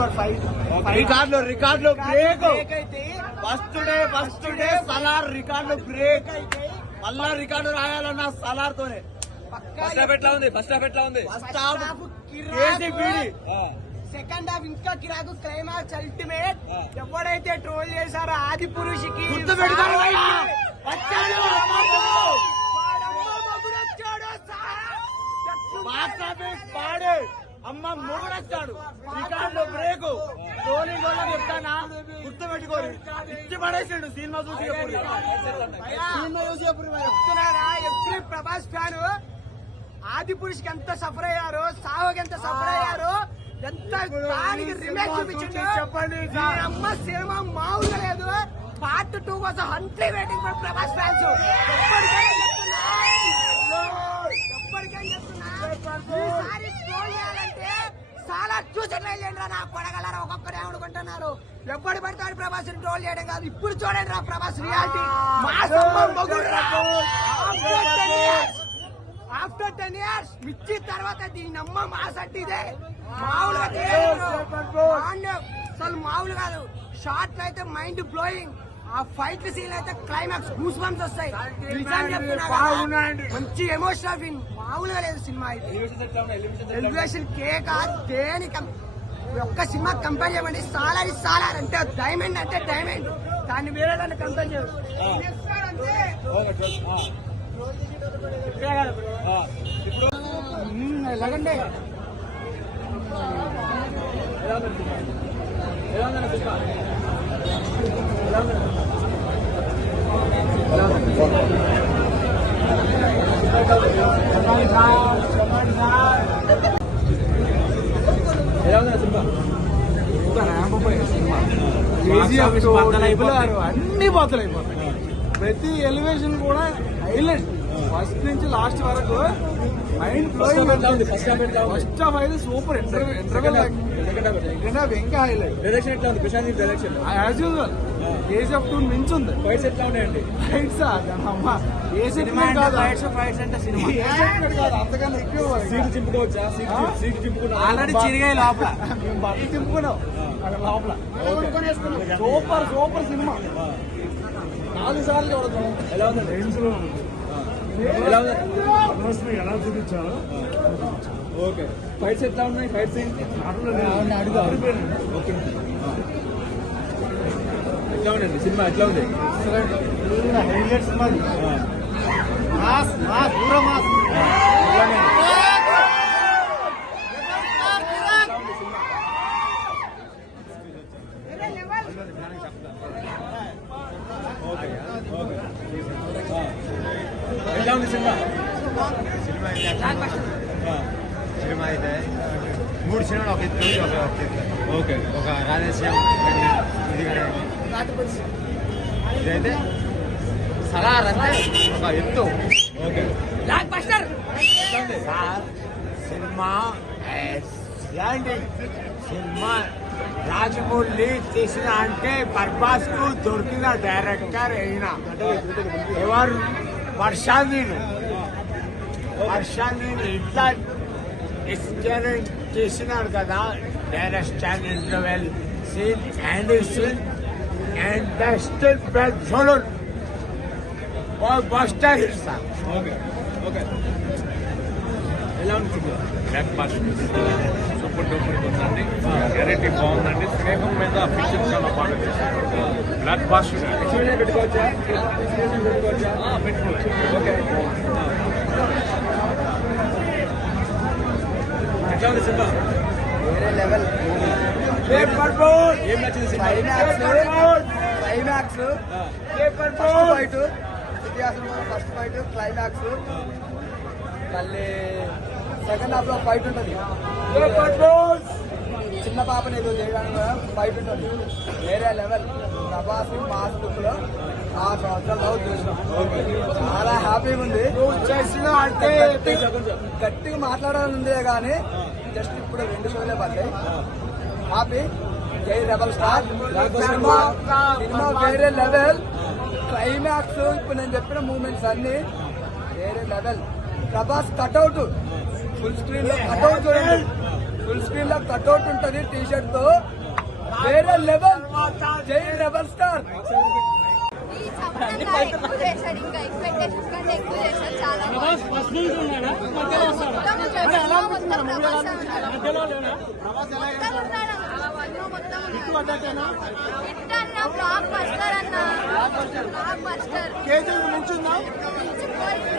Number 5 రికార్డులో break అయితే first day Salaar రికార్డులో బ్రేక్ అయితే మళ్ళా రికార్డు రాయాలన్న సలార్ తోనే. ఫస్ట్ హాఫ్ ఎట్లా ఉంది? ఫస్ట్ హాఫ్ సెకండ్ హాఫ్ ఇంకా కిరాకు, క్లైమాక్స్ అల్టిమేట్. ఎవడైతే ట్రోల్ చేశారో ఆది పురుషుకి పాడే అమ్మ మొగుడొచ్చాడు. రికార్డులో బ్రేక్ ట్రోలింగ్ వల్ల చెప్తానా, గుర్తు పెట్టుకోరు. ఇచ్చి పడేసాడు సినిమా చూసి చెప్తున్నారా. ఎవ్రీ ప్రభాస్ ఫ్యాన్ ఆది పురుషుకి ఎంత సఫర్ అయ్యారో, సావుకి ఎంత సఫర్ అయ్యారో, ఎంత దానికి రిమేక్ చూపించండి. చెప్పండి అమ్మ సినిమా మామూలుగా లేదు. పార్ట్ 2 కోసం హంట్లీ వెయిటింగ్ ఫర్ ప్రభాస్ ఫ్యాన్స్. ఈసారి ట్రోల్ చేయాలంటే చాలా చూసండి నా కొడగలరా. ఒక్కొక్కరు ఏమనుకుంటున్నారు, ఎప్పటి పడతాడు ప్రభాస్ ట్రోల్ చేయడం కాదు. ఇప్పుడు చూడండి రా ప్రభాస్ రియాలిటీ. ఆఫ్టర్ 10 years మిర్చి తర్వాత దీని అమ్మ మాస్ అంటే ఇదే. మామూలుగా అసలు మామూలు కాదు. షార్ట్ అయితే మైండ్ బ్లోయింగ్. ఆ ఫైట్ సీన్ అయితే క్లైమాక్స్ గూస్ బంప్స్ వస్తాయి. మంచి ఎమోషనల్ ఫీల్. మామూలుగా లేదు సినిమా అయితే. ఎలివేషన్ కేక్ దేనికి ఒక్క సినిమా కంపేర్ చేయమండి. సాలార్ అంటే డైమండ్ అంటే డైమండ్. దాన్ని వేరే దాన్ని కంపేర్ చేయదు. ఎలాగండి అన్ని బద్దలైపోతాయి. ప్రతి ఎలివేషన్ కూడా హైలైట్. ఫస్ట్ నుంచి లాస్ట్ వరకు మైండ్ బ్లోయింగ్. ఫస్ట్ హాఫ్ అయితే సూపర్. ఇంటర్వెల్ ఇంకా హైలైట్. డైరెక్షన్ ఎట్లా ఉంది? Prashanth direction as usual KGF 2 మించి ఉంది. ఫైట్స్ ఎట్లా ఉన్నాయండి? ఫైట్స్ అమ్మా ఫైట్స్ అంటే సినిమా అంతకన్నా ఎక్కువ. సీట్ చింపుకోవచ్చా? సీట్ చింపుకున్నా ఆల్రెడీ చిరిగాయి లోపల. మేము బట్టలు చింపుకున్నాం అక్కడ లోపల. Super cinema. 4 సార్లు చూడదు. ఎలా ఉందండి? ఎలా చూపించారు? ఓకే. ఫైట్స్ ఎట్లా ఉన్నాయి? Fights okay. ఎట్లా ఉందండి సినిమా? ఎట్లా ఉంది? హైలైట్స్ మరి మాస్ పూరా మాస్. ఎట్లా ఉంది సినిమా? సినిమా అయితే 3 సినిమాలు ఒక ఎత్తు. ఓకే. ఒక రాధేశ్యామ్ ఇది ఇదైతే సలార్ అంటే ఒక ఎత్తు. ఓకే. సినిమా సినిమా రాజమౌళి తీసిన అంటే ప్రభాస్ కు దొరికిన డైరెక్టర్ అయినా ఎవరు? ప్రశాంత్ ఇట్లా ఎక్స్పీరియన్స్ చేసినాడు కదా. Direction interval scene and scene and the still bell చూడండి. Buster hit sir. Okay. Okay. ఎలా ఉంది సినిమా? సూపర్ డూపర్ ఉందండి. గ్యారెంటీ బాగుందండి. స్నేహం మీద ఫిక్షన్ చాలా బాగా చేశారు. బ్లాక్ బాస్టర్ పెట్టుకోవచ్చా? పెట్టుకోవచ్చు. ఓకే. ఎట్లా ఉంది సినిమా? వేరే లెవెల్. ఏం నచ్చింది సినిమా? క్లైమాక్స్ ఫైట్, ఇతిహాసంలో ఫస్ట్ ఫైట్, క్లైమాక్స్, మళ్ళీ సెకండ్ హాఫ్ లో ఫైట్ ఉంటుంది. చిన్న పాపని ఏదో చేయడానికి ఫైట్ ఉంటుంది. వేరే లెవెల్. ప్రభాస్ మాస్ లుక్ లో 6 సంవత్సరాలు చూసినాం. చాలా హ్యాపీగా ఉంది. అంటే గట్టిగా మాట్లాడాలని ఉందే కానీ జస్ట్ ఇప్పుడు 2 షోలే పడ్డాయి. హ్యాపీ. జై రెబల్ స్టార్. సినిమా వేరే లెవెల్. క్లైమాక్స్ ఇప్పుడు నేను చెప్పిన మూమెంట్స్ అన్ని వేరే level. Prabhas cutout full screen లో కట్అవుట్ చూడండి. ఫుల్ స్క్రీన్ లో కట్అవుట్ ఉంటది టీ షర్ట్ తో వేరే లెవెల్ జై రెబల్ స్టార్ ఈ సంవత్సరంగా ఎక్కువ చేశాడు, ఇంకా ఎక్స్పెక్టేషన్స్ కంటే ఎక్కువ చేశాడు. చాలా బ్లాక్ బస్టర్ అన్న, బ్లాక్ బస్టర్ కేజీ మించుందా? మించిపోయింది.